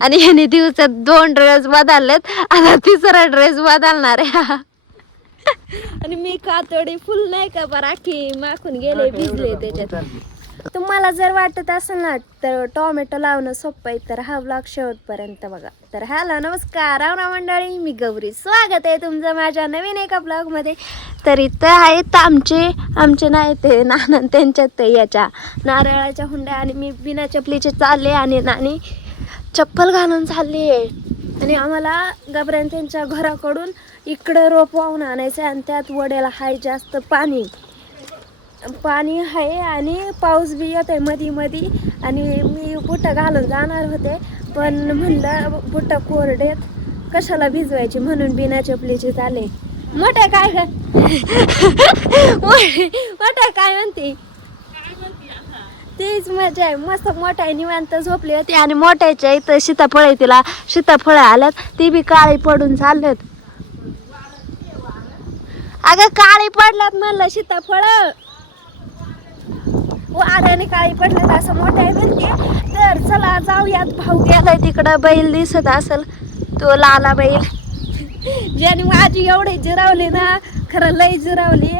आणि ह्याने दिवसात 2 ड्रेस बदललेत, आता 3रा ड्रेस बदलणार आहे. आणि मी कातडी फुल नाही का बराखी माखून गेले, भिजले त्याच्यात. तुम्हाला जर वाटत असेल ना तर टोमॅटो लावणं सोपं आहे तर हा व्लॉग शेवटपर्यंत बघा. तर हॅलो नमस्कार रावणा मंडळी, मी गौरी, स्वागत आहे तुमचं माझ्या नवीन एका ब्लॉगमध्ये. तर इथं आहेत आमचे नाही ते नाना, त्यांच्यात याच्या नारळाच्या हुंड्या, आणि मी बिना चपलीचे चालले आणि नानी चप्पल घालून चालली आहे. आणि आम्हाला गबऱ्यान त्यांच्या घराकडून इकडं रोप वाहून आणायचं आहे, आणि त्यात वड्याला हाय जास्त पाणी आहे आणि पाऊस बी येत आहे मधी मधी. आणि मी बुटं घालून जाणार होते, पण म्हणलं बुटं कोरडेत कशाला भिजवायची, म्हणून बिना चपलीचे चाले. मोठ्या काय मोठ्या काय म्हणते तीच मजा आहे. मस्त मोठ्या निवांत झोपली होती, आणि मोठ्याच्या इथं सीताफळ आहे, तिला सीताफळ आल्यात, ती बी काळी पडून चाललेत. अगं काळी पडल्यात म्हणलं सीताफळ, वाऱ्याने काळी पडल्यात असं मोठ्या म्हणते. तर चला जाऊयात, भाऊ गेलाय तिकडं, बैल दिसत असेल तो लाला बैल, ज्याने माझी एवढी जिरावली ना, खरं लई जिरावली.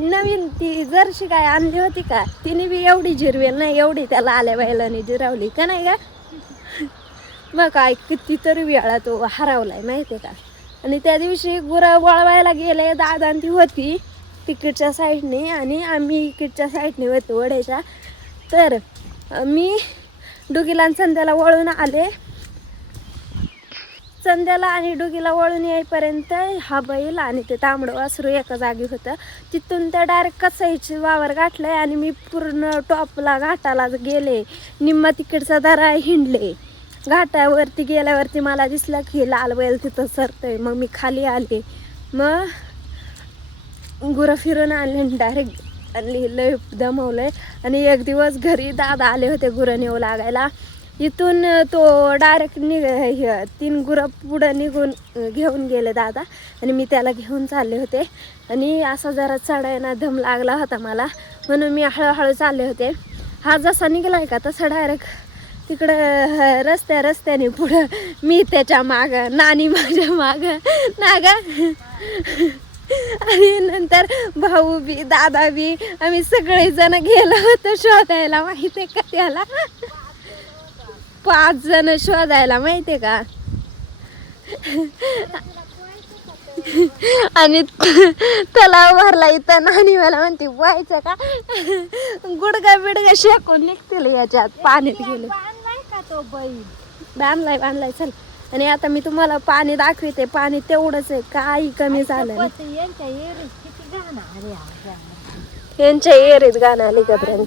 नवीन ती जर्शी काय आणली होती का, तिने बी एवढी जिरवेल नाही एवढी त्याला आल्या बैलाने जिरावली का नाही का. मग काय कितीतरी वेळा तो हरवलाय माहिती का. आणि त्या दिवशी गुरं वळवायला गेले, दादा ती होती तिकडच्या साईडने आणि आम्ही इकडच्या साईडने होतो वड्याच्या. तर मी डुगीला आणि संध्याला वळून आले. संध्याला आणि डुगीला वळून येईपर्यंत हा बैल आणि ते तांबडं वासरू एका जागी होतं. तिथून त्या डायरेक्ट कसाईची वावर गाठलंय, आणि मी पूर्ण टॉपला घाटाला गेले, निम्मा तिकडचा दरा हिंडले. घाटावरती गेल्यावरती मला दिसलं की लाल बैल तिथं सरतंय. मग मी खाली आले, मग गुरं फिरून आणले, डायरेक्ट लय दमवलंय. आणि एक दिवस घरी दादा आले होते गुरं नेऊ लागायला. इथून तो डायरेक्ट 3 गुरं पुढं निघून घेऊन गेले दादा, आणि मी त्याला घेऊन चालले होते. आणि असा जरा चढायला दम लागला होता मला, म्हणून मी हळूहळू चालले होते. हा जसा निघालाय का तसा डायरेक्ट तिकडं रस्त्याने पुढं, मी त्याच्या मागं, नानी माझ्या मागं नागा. आणि नंतर भाऊ बी दादा बी आम्ही सगळेजण गेलो होतो शोधायला, माहिती का त्याला. 5 जण शोधायला माहितीये का. आणि तलाव भरला इथं, नानी मला म्हणते व्हायचं का, गुडगा बिडगा शेकून निघतील याच्यात, पाण्यात गेले. तो बैल बांधलाय चल. आणि आता मी तुम्हाला पाणी दाखवते, पाणी तेवढंच आहे, काही कमी झालं नाही. यांच्या एरीत गाणं आली का पाणी,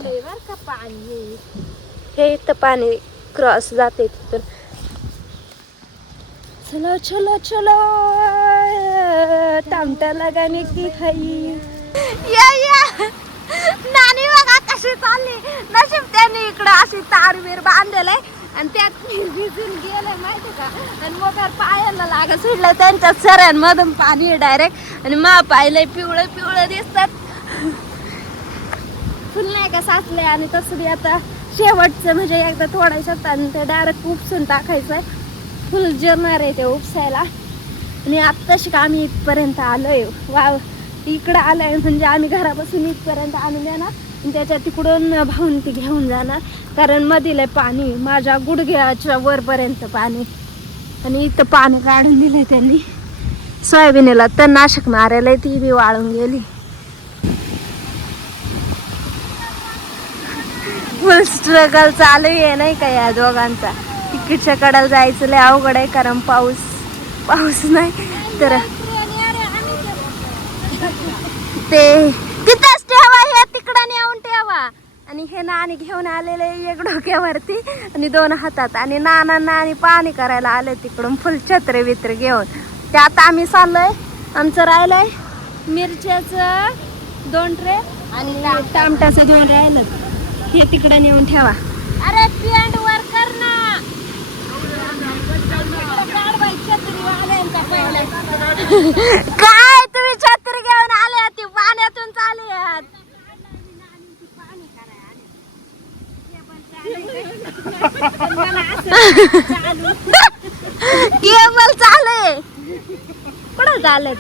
हे इथं पाणी क्रॉस जाते तिथून. चलो चलो चलो टामटा लगाने की खाई. या नानी बघा कशी चालली, नशीब त्याने इकडं अशी तारवीर बांधलेलंय, आणि त्यात भिजून गेले माहिती का. आणि मग पायाला लागा सुटलं, त्यांच्या सऱ्यांमधून पाणी डायरेक्ट, आणि मा पायलंय पिवळं दिसतात, फुल नाही का साचले. आणि तसं बी आता शेवटचं म्हणजे एकदा तोडायचं आणि ते डायरेक्ट उपसून टाकायचं, फुल जिरणार आहे ते उपसायला. आणि आत्ताशी का आम्ही इथपर्यंत आलोय, वाव इकडं आलोय म्हणजे आम्ही घरापासून इथपर्यंत आणून देणार, आणि त्याच्या तिकडून भाऊन ती घेऊन जाणार, कारण मधील पाणी माझ्या गुडघ्याच्या वरपर्यंत पाणी. आणि इथं पाणी काढून दिलंय त्यांनी. सोयाबीनला तर नाशक मारायला ती बी वाळून गेली. फुल स्ट्रगल चालू आहे नाही का या दोघांचा. तिकीटच्या कडाला जायचं लय अवघड आहे, कारण पाऊस नाही तर ते तिथंच ठेवा, हे तिकडं नेऊन ठेवा. आणि हे नानी घेऊन आलेले एक डोक्यावरती आणि 2 हातात, आणि नानांना आणि पाणी करायला आले तिकडून फुल छत्रे बित्रे घेऊन. ते आता आम्ही चाललोय, आमचं राहिलंय मिरच्याचं 2 ट्रे आणि टामटाचं 2 राहिलं, हे तिकडे नेऊन ठेवा. अरे पेंड वर कर ना, काय तुम्ही छत्री घेऊन आले, ती पाण्यातून चालू आहेत. मला असं केबल चालू कुठं झालं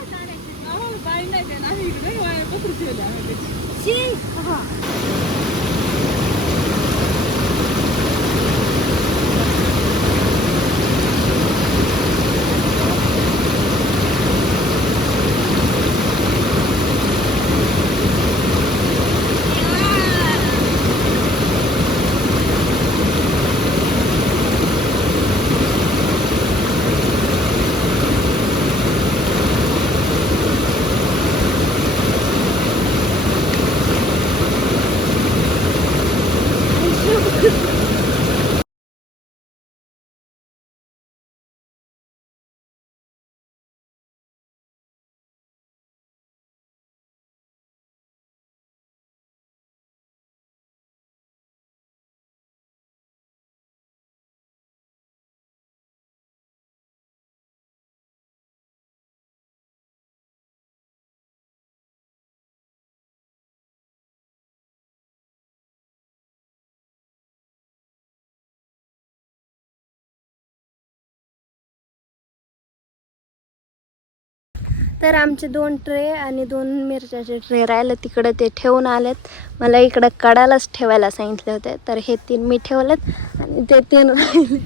तर आमचे 2 ट्रे आणि 2 मिरच्याचे ट्रे राहिले तिकडे ते ठेवून आलेत मला इकडं कडालाच ठेवायला सांगितले होते तर हे 3 मी ठेवलेत आणि ते 3 राहिले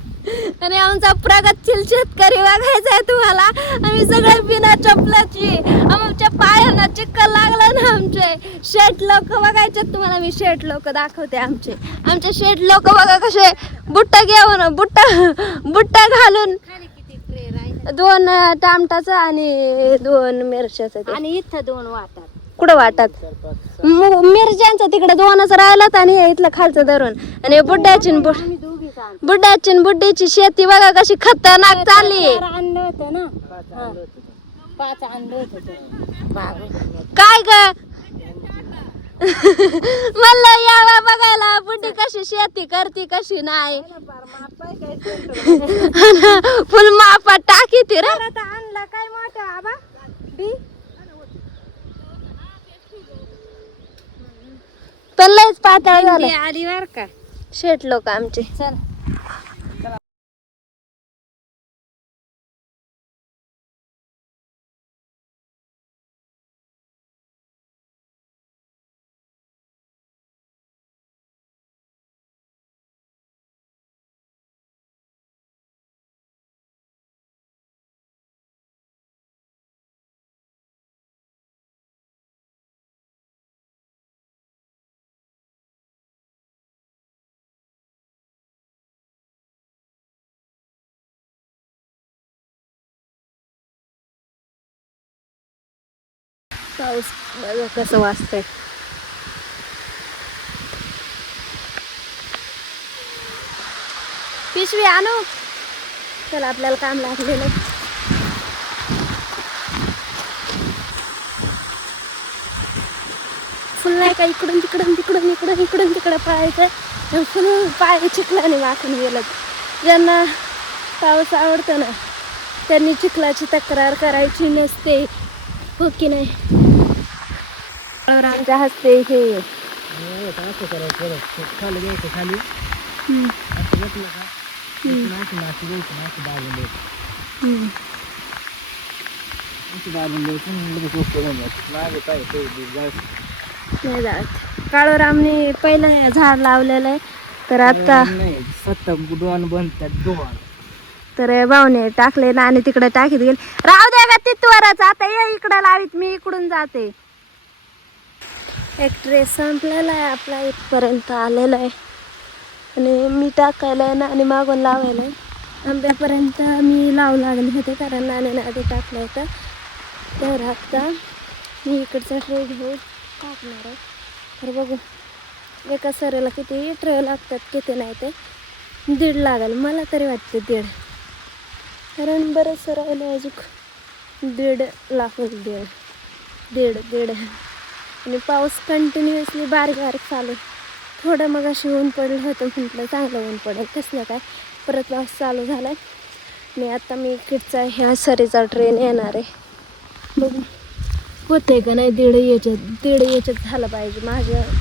आणि आमचा प्रगतशील शेतकरी बघायचा आहे तुम्हाला आम्ही सगळे बिना चपलाची आमच्या पायांना चिखल लागला ना आमचे शेट लोक बघायचे तुम्हाला मी शेट लोक दाखवते आमचे शेट लोक बघा कसे बुट्टा घेऊन बुट्टा घालून 2 टामटाचं आणि 2 मिरच्याचं आणि इथं 2 वाटात कुठं वाटात मिरच्यांचं तिकडे 2च राहिलात आणि इथलं खालचं धरून आणि बुड्डीची शेती बघा कशी खतरनाक चालली आणलं होतं ना 5 आणलं होतं काय ग मला यावा बघायला बुड्डी कशी शेती करते कशी नाही फुल मापात टाकी ती रे आणला काय मोठा आबा बी पण लयच पातळ झालं आली बर का शेट लोक आमचे चल पाऊस बघा कसं वाजतंय पिशवी आणू चला आपल्याला काम लागलेलं फुल नाही का इकडून तिकडं पळायचं फुल पाय चिखलाने वाकून गेलं ज्यांना पाऊस आवडतो ना त्यांनी चिखलाची तक्रार करायची नसते हो की नाही आमच्या हस्ते हे नाही जात काळूरामने पहिलं झाड लावलेलं आहे तर आता तर भाऊने टाकले ना आणि तिकडे टाकीत गेले राहू द्या का तिथवरच आता ये इकडं लावीत मी इकडून जाते एक ट्रे संपलेला आहे आपला इथपर्यंत आलेला आहे आणि मी टाकायला आहे ना आणि मागून लावायला आहे आंब्यापर्यंत मी लावू लागले होते कारण नाण्याने आधी टाकलं होतं तर आता मी इकडचा ट्रे घेऊन टाकणार आहे तर बघू एका सरेला किती ट्रे लागतात किती नाही ते 1.5 लागेल मला तरी वाटते 1.5 कारण बरंच राहिलं अजून 1.5 लागेल 1.5 आणि पाऊस कंटिन्युअसली बारीक चालू थोडं मग अशी ऊन पडलं होतं म्हटलं चांगलं ऊन पडेल कसलं काय परत पाऊस चालू झाला आणि आता मी इकडचा ह्या सरीचा ट्रेन येणार आहे बघू होते का नाही 1.5 याच्यात झालं पाहिजे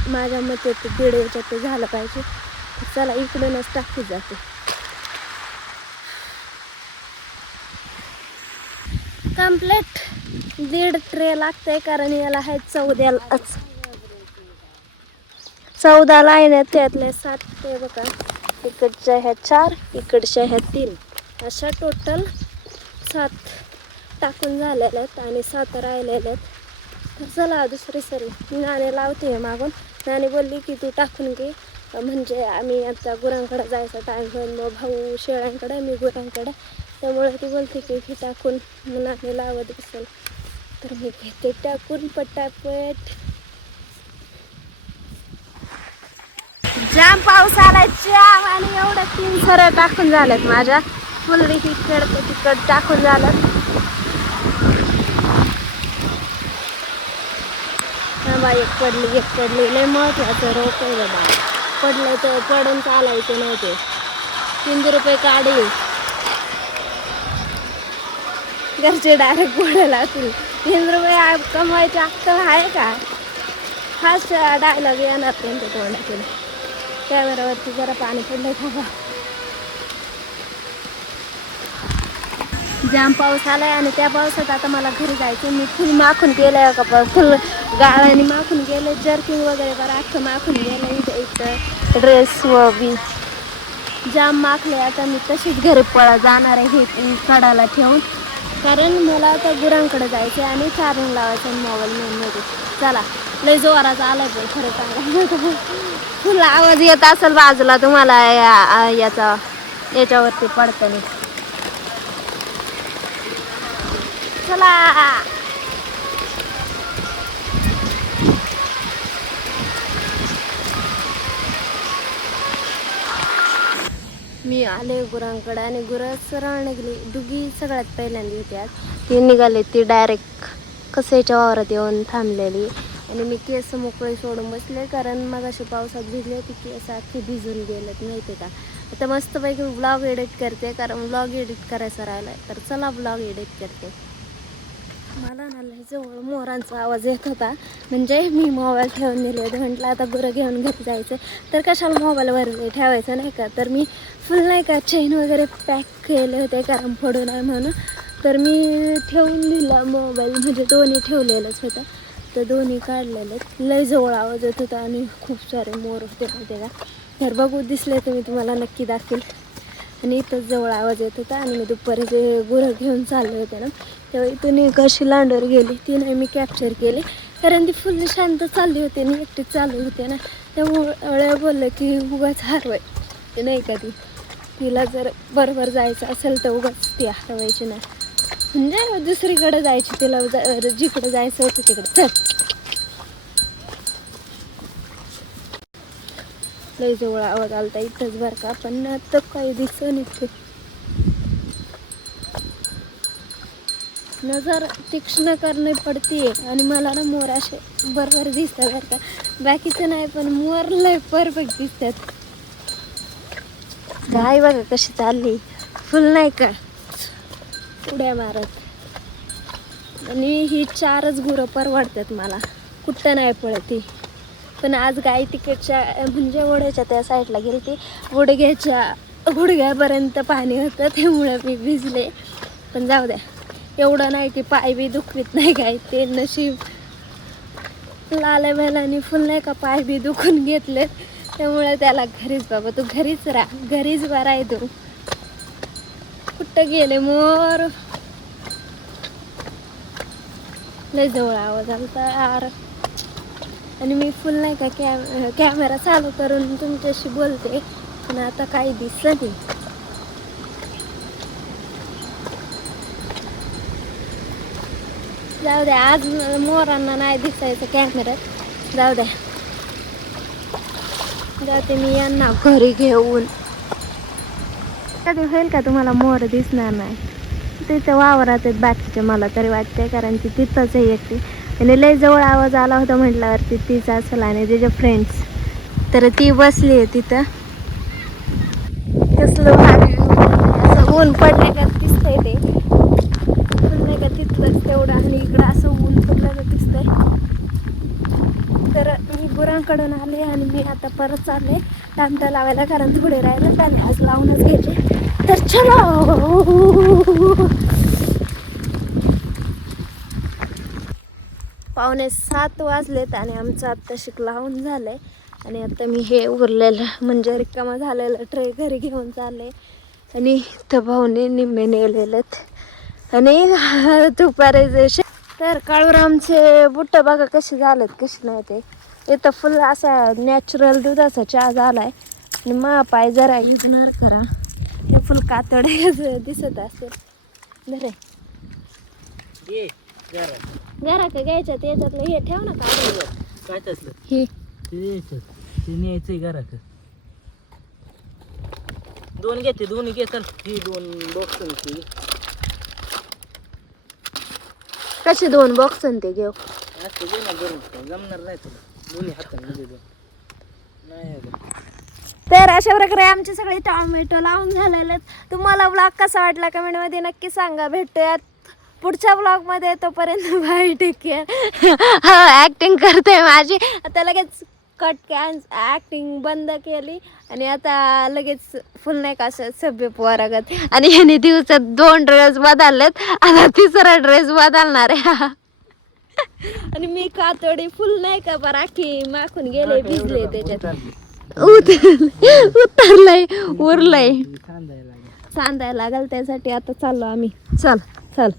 माझ्या मते 1.5 याच्यात ते झालं पाहिजे चला इकडूनच टाकी जाते कम्प्लीट 1.5 ट्रे लागतंय, कारण याला आहे 14 लाईन आहेत, त्यातले 7 ते बघा, इकडच्या ह्या 4, इकडच्या ह्या 3, अशा टोटल 7 टाकून झालेल्या आहेत आणि 7 राहिलेल्या आहेत. तर चला दुसरी सरी नाणे लावते मागून. नाणी बोलली की तू टाकून घे, म्हणजे आम्ही आता गुरांकडे जायचा टाईम होईल, मग भाऊ शेळ्यांकडे मी गुरांकडे, त्यामुळे ती बोलते की हे टाकून नाणे लावत बसेल. तर मी घेते टाकून पटापट. जाम पाऊस आलाय जाम, आणि एवढ्या 3 सऱ्या टाकून झाल्यात माझ्या. फुलरी इकड ते तिकड टाकून झाल्यात. बा एक पडली लय महत्वाचं रोप आहे बाबा. पडलं तर पडून चालायचं नव्हते. 3 रुपये काढी घरचे डायरेक्ट पुढे लागतील. 3 रुपये कमवायची अक्कल आहे का? हाच डायलॉग येणार त्यांच्या तोंडातून. कॅमेरावरती जरा पाणी पडलंय थांबा. जाम पाऊस आलाय आणि त्या पावसात आता मला घरी जायचं. मी फुल माखून गेलंय का, फुल गाळाने माखून गेले, जर्किंग वगैरे बरं अख्खं माखून गेलं. इथं ड्रेस व बी जाम माखले. आता मी तशीच घरी जाणार आहे हे कडाला ठेवून, कारण मला आता गुरांकडे जायचं आणि चार्जिंग लावायचं मोबाईल मेनमध्ये. चला लय जोराचा आलाय पण खरं सांगा फुल आवाज येत असेल बाजूला तुम्हाला याच्यावरती पडताना. चला मी आले गुरांकडे आणि गुरं सरळ निघली. दुगी सगळ्यात पहिल्यांदा येते आज. ती निघाली, ती डायरेक्ट कसेच्या वावरात येऊन थांबलेली आणि मी केस मोकळे सोडून बसले, कारण मग अशी पावसात भिजले, ती केस अख्खी भिजून गेलेत माहिती का. आता मस्तपैकी ब्लॉग एडिट करते, कारण ब्लॉग एडिट करायचं राहिलं आहे. तर चला ब्लॉग एडिट करते. मला ना लय जवळ मोरांचा आवाज येत होता, म्हणजे मी मोबाईल ठेवून दिले होते. म्हटलं आता गुरं घेऊन घरी जायचं, तर कशाला मोबाईलवर ठेवायचं नाही का. तर मी फुल नाही का चेन वगैरे पॅक केले होते, कारण पडू नये म्हणून. तर मी ठेवून दिला मोबाईल, म्हणजे दोन्ही ठेवलेलंच होतं. तर दोन्ही काढलेले. लय जवळ आवाज येत होता आणि खूप सारे मोर होते माहिती का. तर बघू दिसले तर मी तुम्हाला नक्की दाखवेल. आणि इथंच जवळ आवाज येत होता आणि मी दुपारी जे गुरं घेऊन चालले होते ना, तेव्हा इथून एक अशी लांडोर गेली, ती नाही मी कॅप्चर केली, कारण ती फुल शांत चालली होती आणि एकटीच चालू होते ना. त्यामुळे बोललं की उगाच हरवाय नाही का, तिला जर बरोबर जायचं असेल तर उगाच ती हरवायची नाही, म्हणजे दुसरीकडे जायची, तिला जिकडे जायचं होतं तिकडे. चल लय जवळ आवाज आलता इथंच बरं का, पण आता काही दिसत इथे. नजर तीक्ष्ण करणे पडते आणि मला ना मोर असे बरोबर दिसतात बरं का, बाकीचं नाही पण मोर लय परफेक्ट दिसतात. गाय बघा कशी चालली, फुल नाही का उड्या मारत. आणि ही 4च गुरं परवडतात मला, कुठं नाही पळती. पण आज गाय तिकडच्या म्हणजे ओढ्याच्या त्या साईडला गेली, ती गुडघ्यापर्यंत पाणी होतं, त्यामुळं मी भिजले. पण जाऊ द्या, एवढं नाही की पाय बी दुखवीत नाही गाय, ते नशीब. लाल्या बैलांनी फुल नाही का पाय बी दुखून घेतले, त्यामुळे त्याला घरीच बाबा, तू घरीच राहा, घरीच बरा आहे तू. कुठं गेले मोर. लय जवळ आवाज आलता यार. आणि मी फुल नाही का कॅमेरा चालू करून तुमच्याशी बोलते, पण आता काही दिसत नाही. जाऊ द्या, आज मोरांना नाही दिसायचं कॅमेऱ्यात. जाऊ द्या, जाते मी यांना घरी घेऊन. कधी होईल का तुम्हाला मोर दिसणार नाही. तिथे वावरात आहेत बाकीचे मला तरी वाटते, कारण ती तिथंच आहे एकटी. आणि लय जवळ आवाज आला होता म्हटल्यावरती तीच असेल आणि तिचे फ्रेंड्स. तर ती बसली आहे तिथं. कसलं भारी असं ऊन पडले का दिसतंय, ते नाही का तिथलंच तेवढं, आणि इकडं असं ऊन पडलं का दिसतंय. तर मी गुरांकडून आले आणि मी आता परत चालले टामटा लावायला, कारण थोडे राहिले आणि आज लावूनच घ्यायचे. तर चलो 7:15 वाजलेत आणि आमचं आत्ता शिक लावून झालंय. आणि आता मी हे उरलेलं म्हणजे रिकामा झालेलं ट्रे घरी घेऊन चालले. आणि इथं भाऊने निम्मे नेलेलेत आणि दुपारी तर काळूरामचे बुट्ट बघा कसे झालेत कसे नाही ते. इथं फुल असा नॅचरल दुधाचा चहा झालाय. आणि मा पाय जरा घेणार करा हे फुल कातड दिसत असेल. बरे घरा का घ्यायच्यात याच्यातलं हे ठेव ना काय तसलं हे ते न्यायचंय घरात. दोन घेते दोन्ही घे चल. ही 2 बॉक्स कसे 2 बॉक्स ते घेऊ. असं घे ना बरोबर जमणार नाही तुला. दोन्ही हातांमध्ये दोन नाही अगं. तर अशा प्रकारे आमचे सगळे टॉमॅटो लावून झालेले आहेत. तुम्हाला ब्लॉग कसा वाटला कमेंटमध्ये नक्की सांगा. भेटूयात पुढच्या ब्लॉगमध्ये. तोपर्यंत बाय टेक केअर. हा ॲक्टिंग करते माझी आता लगेच कट ॲक्टिंग बंद केली आणि आता लगेच फुल नाही का असं सभ्य पोरागत. आणि ह्याने दिवसात 2 ड्रेस बदललेत. आता 3रा ड्रेस बदलणार आहे. आणि मी कातडी फुल नाही का राखी माखून गेले भिजले त्याच्यात. उतरलंय उरलंय सांधायला लागल त्यासाठी आता चाललो आम्ही. चल चल.